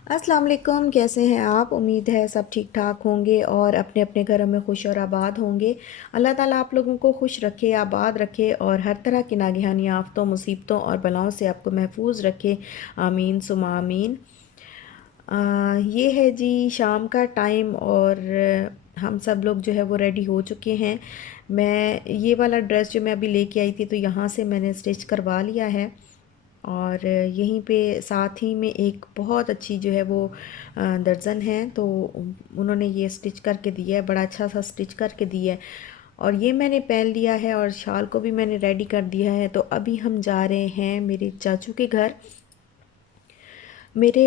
अस्सलाम वालेकुम, कैसे हैं आप? उम्मीद है सब ठीक ठाक होंगे और अपने अपने घरों में खुश और आबाद होंगे। अल्लाह ताला आप लोगों को खुश रखे, आबाद रखे और हर तरह की नागहानी आफ़तों, मुसीबतों और बलाओं से आपको महफूज रखे। आमीन सुमा आमीन। ये है जी शाम का टाइम और हम सब लोग जो है वो रेडी हो चुके हैं। मैं ये वाला ड्रेस जो मैं अभी लेके आई थी तो यहाँ से मैंने स्टिच करवा लिया है और यहीं पे साथ ही में एक बहुत अच्छी जो है वो दर्जन है, तो उन्होंने ये स्टिच करके दिया है, बड़ा अच्छा सा स्टिच करके दिया है और ये मैंने पहन लिया है और शाल को भी मैंने रेडी कर दिया है। तो अभी हम जा रहे हैं मेरे चाचू के घर। मेरे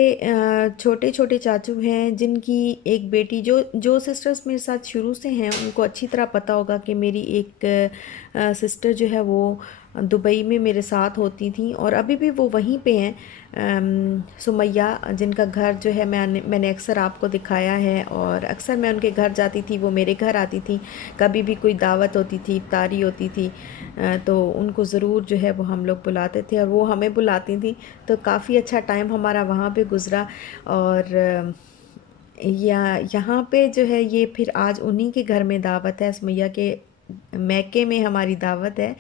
छोटे छोटे चाचू हैं जिनकी एक बेटी, जो जो सिस्टर्स मेरे साथ शुरू से हैं उनको अच्छी तरह पता होगा कि मेरी एक सिस्टर जो है वो दुबई में मेरे साथ होती थी और अभी भी वो वहीं पे हैं। सुमैया, जिनका घर जो है मैंने अक्सर आपको दिखाया है और अक्सर मैं उनके घर जाती थी, वो मेरे घर आती थी। कभी भी कोई दावत होती थी, इफ्तारी होती थी तो उनको ज़रूर जो है वो हम लोग बुलाते थे और वो हमें बुलाती थी। तो काफ़ी अच्छा टाइम हमारा वहाँ पे गुज़रा और यहाँ पे जो है ये फिर आज उन्हीं के घर में दावत है, सुमैया के मैके में हमारी दावत है,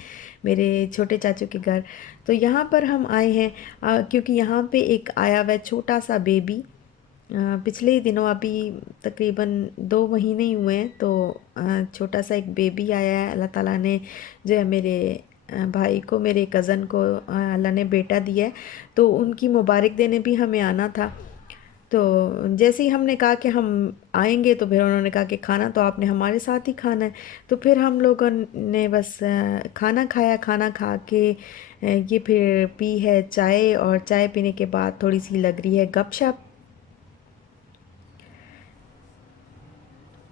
मेरे छोटे चाचू के घर। तो यहाँ पर हम आए हैं क्योंकि यहाँ पे एक आया हुआ है छोटा सा बेबी। पिछले ही दिनों, अभी तकरीबन 2 महीने ही हुए हैं, तो छोटा सा एक बेबी आया है। अल्लाह ताला ने जो है मेरे भाई को, मेरे कज़न को अल्लाह ने बेटा दिया है, तो उनकी मुबारक देने भी हमें आना था। तो जैसे ही हमने कहा कि हम आएंगे तो फिर उन्होंने कहा कि खाना तो आपने हमारे साथ ही खाना है। तो फिर हम लोगों ने बस खाना खाया, खाना खा के ये फिर पी है चाय और चाय पीने के बाद थोड़ी सी लग रही है गपशप।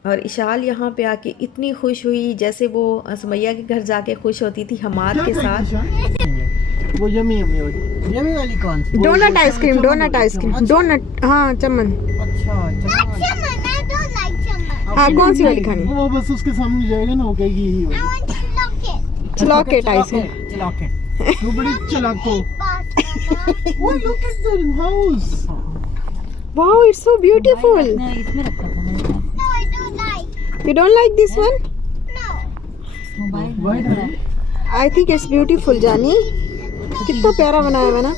और इशाल यहाँ पे आके इतनी खुश हुई जैसे वो सुमैया के घर जाके खुश होती थी हमाद क्या के खाएगी साथ। शान? वो यमी यमी वाली, यमी वाली कौन सी? डोनट वो आइसक्रीम, चमन डोनट वाली, आइसक्रीम, अच्छा डोनट, हाँ चमन। अच्छा चमन। हाँ, आपकी कौन सी वाली नहीं, खानी? वो बस उसके सामने जाएगा ना, वो कहेगी यही वाली। चलॉकेट आइसक्रीम। चलाके वो बड़ी चलाको। वो look at the house. Wow, it's so beautiful. इसमें रखा था मैंने। You don't like this one? Mobile white में है। आई थिंक इट्स ब्यूटीफुल जानी। कितना प्यारा बनाया हुआ ना,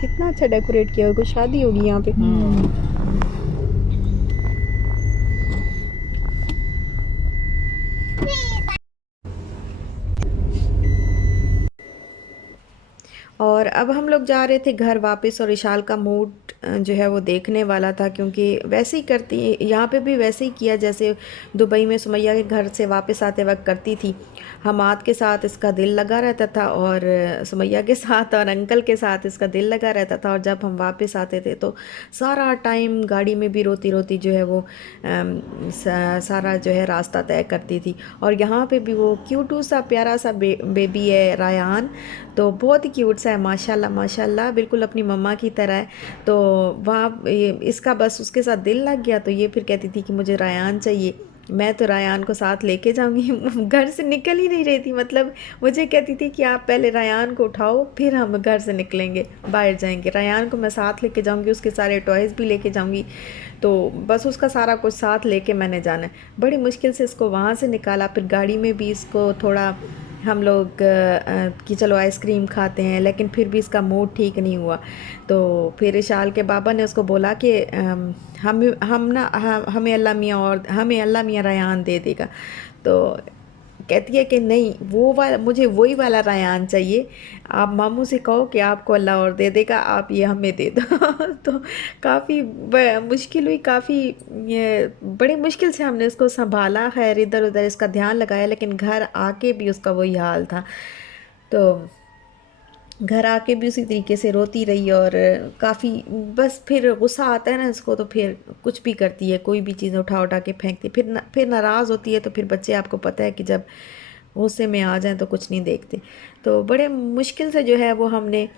कितना अच्छा डेकोरेट किया हुआ, कोई शादी होगी यहाँ पे। और अब हम लोग जा रहे थे घर वापस और इशाल का मूड जो है वो देखने वाला था, क्योंकि वैसे ही करती, यहाँ पे भी वैसे ही किया जैसे दुबई में सुमैया के घर से वापस आते वक्त करती थी। हमाद के साथ इसका दिल लगा रहता था और सुमैया के साथ और अंकल के साथ इसका दिल लगा रहता था, और जब हम वापस आते थे तो सारा टाइम गाड़ी में भी रोती रोती जो है वो सारा जो है रास्ता तय करती थी। और यहाँ पे भी वो क्यूटू सा प्यारा सा बेबी है रायान, तो बहुत ही क्यूट सा है, माशाल्लाह माशाल्लाह, बिल्कुल अपनी मम्मा की तरह है। तो वहाँ इसका बस उसके साथ दिल लग गया, तो ये फिर कहती थी कि मुझे रायान चाहिए। मैं तो रायान को साथ लेके जाऊंगी घर से निकल ही नहीं रही थी, मतलब मुझे कहती थी कि आप पहले रायान को उठाओ फिर हम घर से निकलेंगे, बाहर जाएंगे। रायान को मैं साथ लेके जाऊंगी, उसके सारे टॉयज़ भी लेके जाऊंगी, तो बस उसका सारा कुछ साथ लेके मैंने जाना है। बड़ी मुश्किल से इसको वहाँ से निकाला, फिर गाड़ी में भी इसको थोड़ा हम लोग कि चलो आइसक्रीम खाते हैं, लेकिन फिर भी इसका मूड ठीक नहीं हुआ। तो फिर इशाल के बाबा ने उसको बोला कि हमें अल्लाह मियाँ, और हमें अल्लाह मियाँ रायान दे देगा। तो कहती है कि नहीं, वो वाला मुझे वही वाला रायान चाहिए, आप मामू से कहो कि आपको अल्लाह और दे देगा, आप ये हमें दे दो तो काफ़ी मुश्किल हुई, काफ़ी ये बड़ी मुश्किल से हमने इसको संभाला, खैर इधर उधर इसका ध्यान लगाया, लेकिन घर आके भी उसका वही हाल था। तो घर आके भी उसी तरीके से रोती रही और काफ़ी, बस फिर गुस्सा आता है ना इसको, तो फिर कुछ भी करती है, कोई भी चीज़ उठा उठा के फेंकती, फिर नाराज़ होती है। तो फिर बच्चे, आपको पता है कि जब गुस्से में आ जाएं तो कुछ नहीं देखते। तो बड़े मुश्किल से जो है वो हमने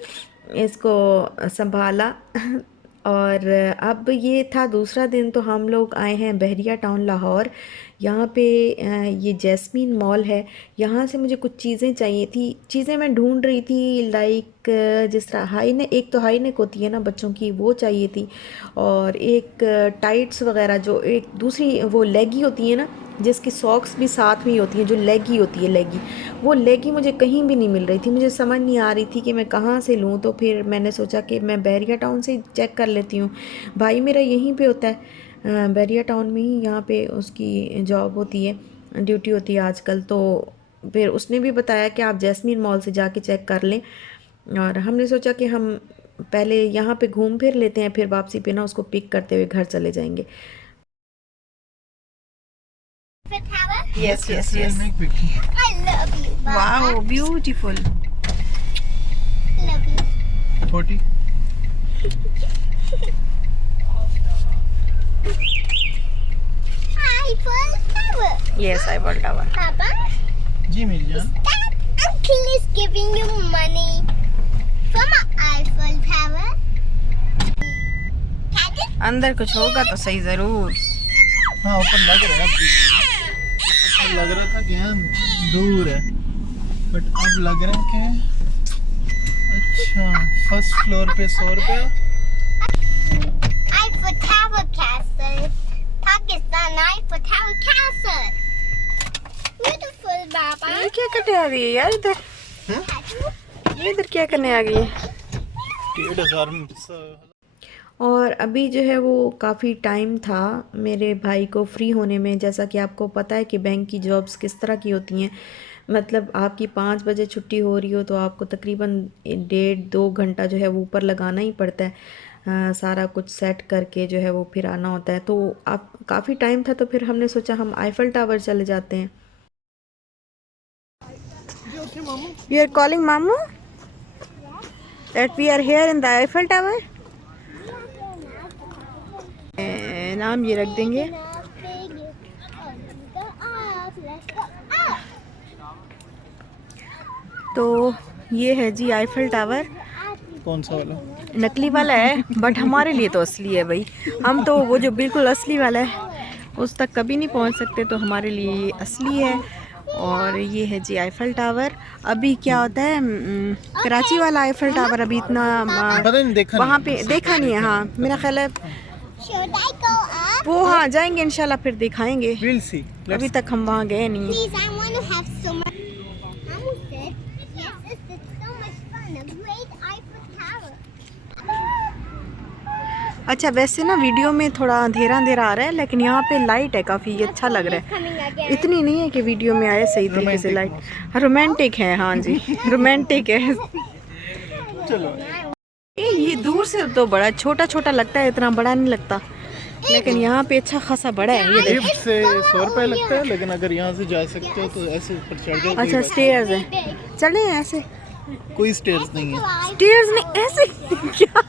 इसको संभाला और अब ये था दूसरा दिन, तो हम लोग आए हैं बहरिया टाउन लाहौर। यहाँ पे ये जैस्मीन मॉल है। यहाँ से मुझे कुछ चीज़ें चाहिए थी, चीज़ें मैं ढूंढ रही थी, लाइक जिस तरह हाई नेक, एक तो हाई नेक होती है ना बच्चों की, वो चाहिए थी, और एक टाइट्स वगैरह, जो एक दूसरी वो लेगी होती है ना, जिसकी सॉक्स भी साथ में ही होती हैं, जो लेगी होती है लेगी, वो लेगी मुझे कहीं भी नहीं मिल रही थी, मुझे समझ नहीं आ रही थी कि मैं कहाँ से लूँ। तो फिर मैंने सोचा कि मैं बहरिया टाउन से चेक कर लेती हूँ। भाई मेरा यहीं पे होता है, बहरिया टाउन में ही, यहाँ पे उसकी जॉब होती है, ड्यूटी होती है आजकल। तो फिर उसने भी बताया कि आप जैस्मीन मॉल से जाके चेक कर लें, और हमने सोचा कि हम पहले यहाँ पे घूम फिर लेते हैं, फिर वापसी पे ना उसको पिक करते हुए घर चले जाएंगे। Yes, yes, yes. Make picture. I love you, Baba. Wow, beautiful. Love you. 40. Eiffel Tower. Yes, Eiffel Tower. Papa, जी मेरी जान. that uncle is giving you money from an Eiffel Tower. Can it? अंदर कुछ होगा तो सही ज़रूर। हाँ ऊपर लग रहा है, अब लग रहा था कि यहाँ दूर है, बट अब लग रहा है कि अच्छा फर्स्ट फ्लोर पे 100 रुपया. Eiffel Tower Castle. Pakistan Eiffel Tower Castle. Beautiful, Baba. ये क्या करने आ गई है यार इधर? ये इधर क्या करने आ गई है? 1,500. और अभी जो है वो काफ़ी टाइम था मेरे भाई को फ्री होने में। जैसा कि आपको पता है कि बैंक की जॉब्स किस तरह की होती हैं, मतलब आपकी 5 बजे छुट्टी हो रही हो तो आपको तकरीबन 1.5-2 घंटा जो है वो ऊपर लगाना ही पड़ता है, सारा कुछ सेट करके जो है वो फिर आना होता है। तो आप काफ़ी टाइम था, तो फिर हमने सोचा हम आईफल टावर चले जाते हैं। यू आर कॉलिंग मामू that we are here in the Eiffel tower. नाम ये रख देंगे। तो ये है जी आईफल टावर। कौन सा वाला? नकली वाला है, बट हमारे लिए तो असली है भाई। हम तो वो जो बिल्कुल असली वाला है उस तक कभी नहीं पहुंच सकते, तो हमारे लिए ये असली है। और ये है जी आईफल टावर। अभी क्या होता है, कराची वाला आईफल टावर अभी इतना पता नहीं, देखा वहाँ नहीं. पे देखा नहीं है। हाँ मेरा ख्याल है Should I go up? वो, हाँ जाएंगे इंशाल्लाह, फिर दिखाएंगे। We'll see. अभी तक हम वहाँ गए नहीं हैं। Please, I want to have so much. Mama said, yes, it's so much fun. A great Eiffel Tower. अच्छा वैसे ना वीडियो में थोड़ा अंधेरा अंधेरा आ रहा है, लेकिन यहाँ पे लाइट है काफ़ी, अच्छा लग रहा है। Coming again. इतनी नहीं है कि वीडियो में आए सही तरीके से लाइट। रोमांटिक है, हाँ जी रोमांटिक है। चलो. ये दूर से तो बड़ा छोटा छोटा लगता है, इतना बड़ा नहीं लगता, लेकिन यहाँ पे अच्छा खासा बड़ा है। ये देखो। लिफ्ट से 100 रुपया लगता है, लेकिन अगर यहाँ से जा सकते हो तो ऐसे ऊपर चढ़ जाओ. अच्छा स्टेयर्स है, चढ़े हैं ऐसे? कोई स्टेयर्स नहीं है. स्टेयर्स नहीं, ऐसे क्या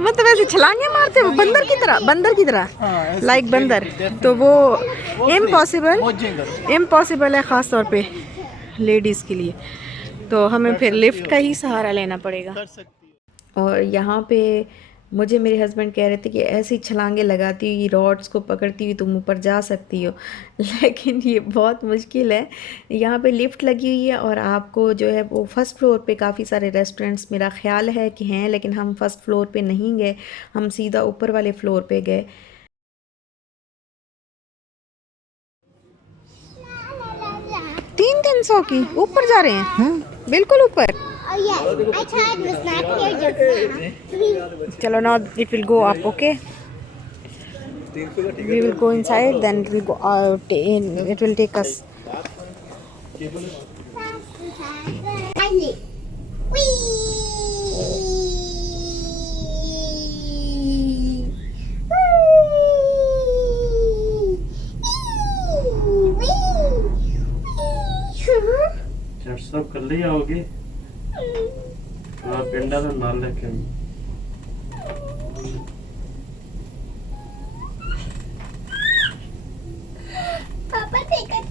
मतलब ऐसे छलांगे मारते हो बंदर की तरह, बंदर की तरह, हाँ, ऐसे लाइक बंदर। definitely. तो वो इम्पॉसिबल, मौजें करो. इम्पॉसिबल है ख़ास तौर पे लेडीज़ के लिए। तो हमें फिर लिफ्ट का ही सहारा लेना पड़ेगा। कर सकती हो. और यहाँ पे मुझे मेरे हस्बैंड कह रहे थे कि ऐसी छलांगे लगाती हुई, रॉड्स को पकड़ती हुई तुम ऊपर जा सकती हो, लेकिन ये बहुत मुश्किल है। यहाँ पे लिफ्ट लगी हुई है और आपको जो है वो फर्स्ट फ्लोर पे काफ़ी सारे रेस्टोरेंट्स मेरा ख्याल है कि हैं, लेकिन हम फर्स्ट फ्लोर पे नहीं गए, हम सीधा ऊपर वाले फ्लोर पे गए। 300 की ऊपर जा रहे हैं, बिल्कुल ऊपर। Oh yes, I tried was not here just now. चलो now it will go up, okay? We will go inside, then it will go out. It will take us. सब कर ले आओगे? हाँ पिंडा तो नाल लेके Papa, take it.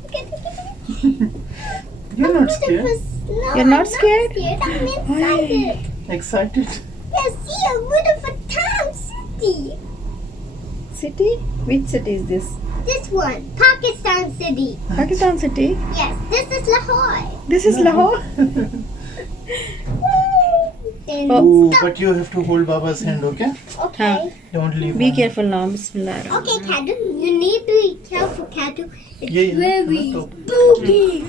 You're not scared? No, You're not I'm scared? I'm excited. Excited? Yes, see a beautiful town. city. City? Which city is this? This one, Pakistan city. Pakistan city. Yes, this is Lahore. This is Lahore. Then Ooh, stop. but you have to hold Baba's hand, okay? Okay. Don't leave. Be my careful now. Bismillah. Okay, Kadu, you need to be careful, Kadu. It's Yeah, yeah. very तो- spooky.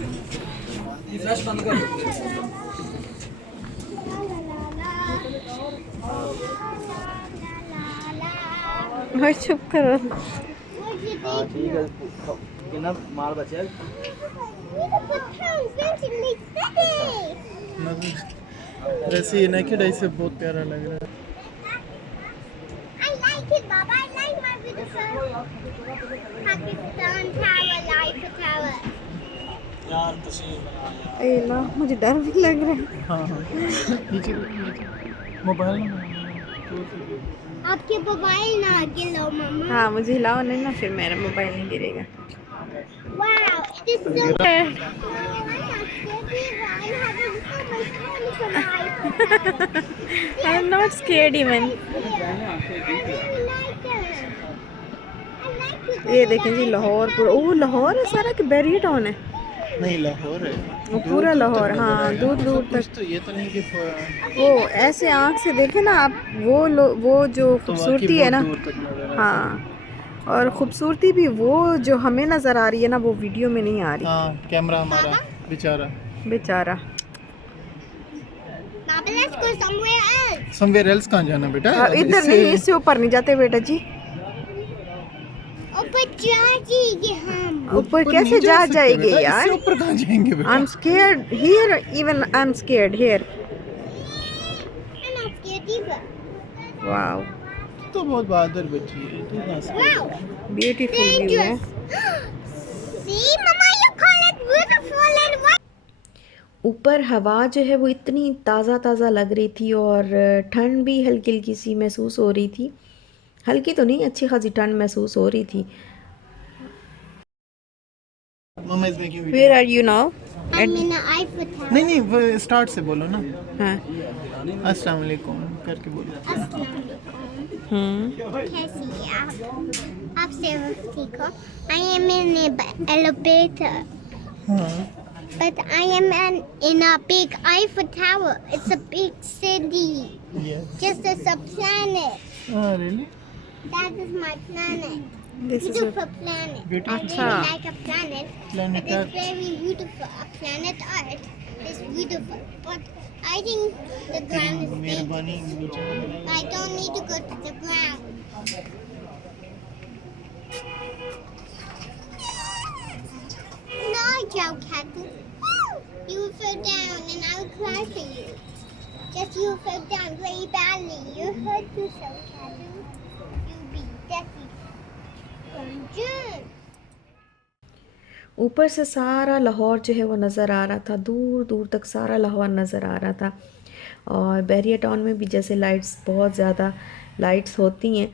भाई चुप करो. हाँ ठीक है कितना माल बचा वैसे ये नेकेड आई से बहुत प्यारा लग रहा है I like it, Baba. I like my beautiful Pakistan tower, Eiffel Tower. ए ना मुझे डर भी लग रहा है. हाँ हाँ नीचे मोबाइल आपके मोबाइल ना गिरो, मम्मा. हाँ मुझे हिलाओ नहीं ना, फिर मेरा मोबाइल नहीं गिरेगा. Wow, it is so. I'm not scared. I'm having so much fun for my. I am not scared even. I really like it. I like it. ये देखें जी लाहौर पूरा. ओह लाहौर है सारा कि बैरियर टाउन है? नहीं लाहौर है वो पूरा लाहौर. हाँ दूर दूर कुछ तक. तो ये तो नहीं कि वो ऐसे आँख से देखे ना आप, वो जो तो खूबसूरती है ना. दूर तक नजर आ हाँ और खूबसूरती भी वो जो हमें नज़र आ रही है ना, वो वीडियो में नहीं आ रही. हाँ कैमरा हमारा बेचारा बेचारा. Baba, let's go somewhere else. Somewhere else कहाँ जाना बेटा इधर इससे- नहीं, इससे ऊपर नहीं जाते बेटा जी. ऊपर जाएंगे हम. ऊपर नहीं कैसे जा जा सकते जाएंगे बेटा, यार? इससे ऊपर कहाँ जाएंगे बेटा I'm scared here, even I'm scared here. I'm not scared either. Wow, तो बहुत बहादुर बच्ची है तू कहाँ से Wow, beautiful view है. dangerous. See, Mama, you call it beautiful and what? ऊपर हवा जो है वो इतनी ताज़ा ताज़ा लग रही थी और ठंड भी हल्की हल्की सी महसूस हो रही थी. हल्की तो नहीं, अच्छी खासी ठंड महसूस हो रही थी. Mama is making Where are you now? I'm in the Eiffel Tower. नहीं नहीं वो स्टार्ट से बोलो ना हाँ. अस्सलाम वालेकुम करके बोलो कैसी है आप से ठीक हो? I am in an elevator, हाँ but I am in a big Eiffel Tower. It's a big city, yes just as a planet. हाँ really That is my planet. This is a Beautiful planet. Beautiful. I really Acha. like a planet. Planet It is Earth. very beautiful. A planet Earth is beautiful, but I think the ground is big. मेहरबानी नीचे I don't need to go to the ground. No, Joe Captain. You fell down and I will cry for you. Just you fell down very badly. You hurt yourself, Captain. You'll be deathly conjured. ऊपर से सारा लाहौर जो है वो नज़र आ रहा था. दूर दूर तक सारा लाहौर नज़र आ रहा था. और बैरियर टाउन में भी जैसे लाइट्स, बहुत ज़्यादा लाइट्स होती हैं,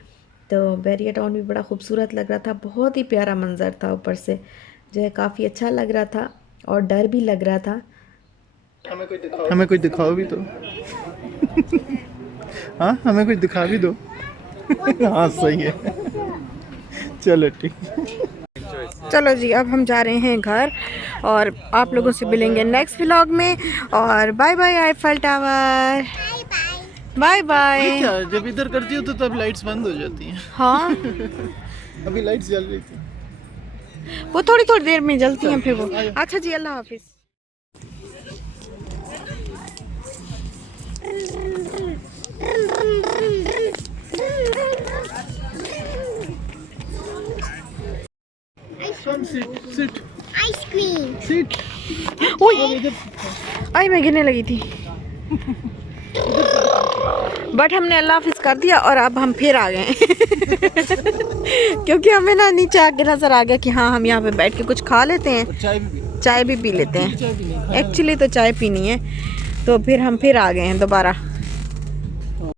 तो बैरियर टाउन भी बड़ा खूबसूरत लग रहा था. बहुत ही प्यारा मंज़र था. ऊपर से जो है काफ़ी अच्छा लग रहा था और डर भी लग रहा था. हमें कुछ दिखाओ भी तो हाँ हमें कुछ दिखा भी दो हाँ सही है चलो ठीक चलो जी, अब हम जा रहे हैं घर और आप लोगों से मिलेंगे नेक्स्ट व्लॉग में. और bye bye Eiffel tower. Bye bye. क्या जब इधर करती हो तो तब लाइट्स बंद हो जाती हैं हाँ अभी लाइट्स जल रही थी वो थोड़ी थोड़ी देर में जलती हैं फिर वो. अच्छा जी, अल्लाह हाफिज़. Come sit sit Ice cream. sit ओए आई मैं गिरने लगी थी. बट हमने अल्लाह हाफिज़ कर दिया और अब हम फिर आ गए क्योंकि हमें ना नीचे आके नज़र आ गया कि हाँ हम यहाँ पे बैठ के कुछ खा लेते हैं, चाय भी चाय भी पी लेते हैं. चाय भी नहीं एक्चुअली तो चाय पीनी है, तो फिर हम फिर आ गए हैं दोबारा.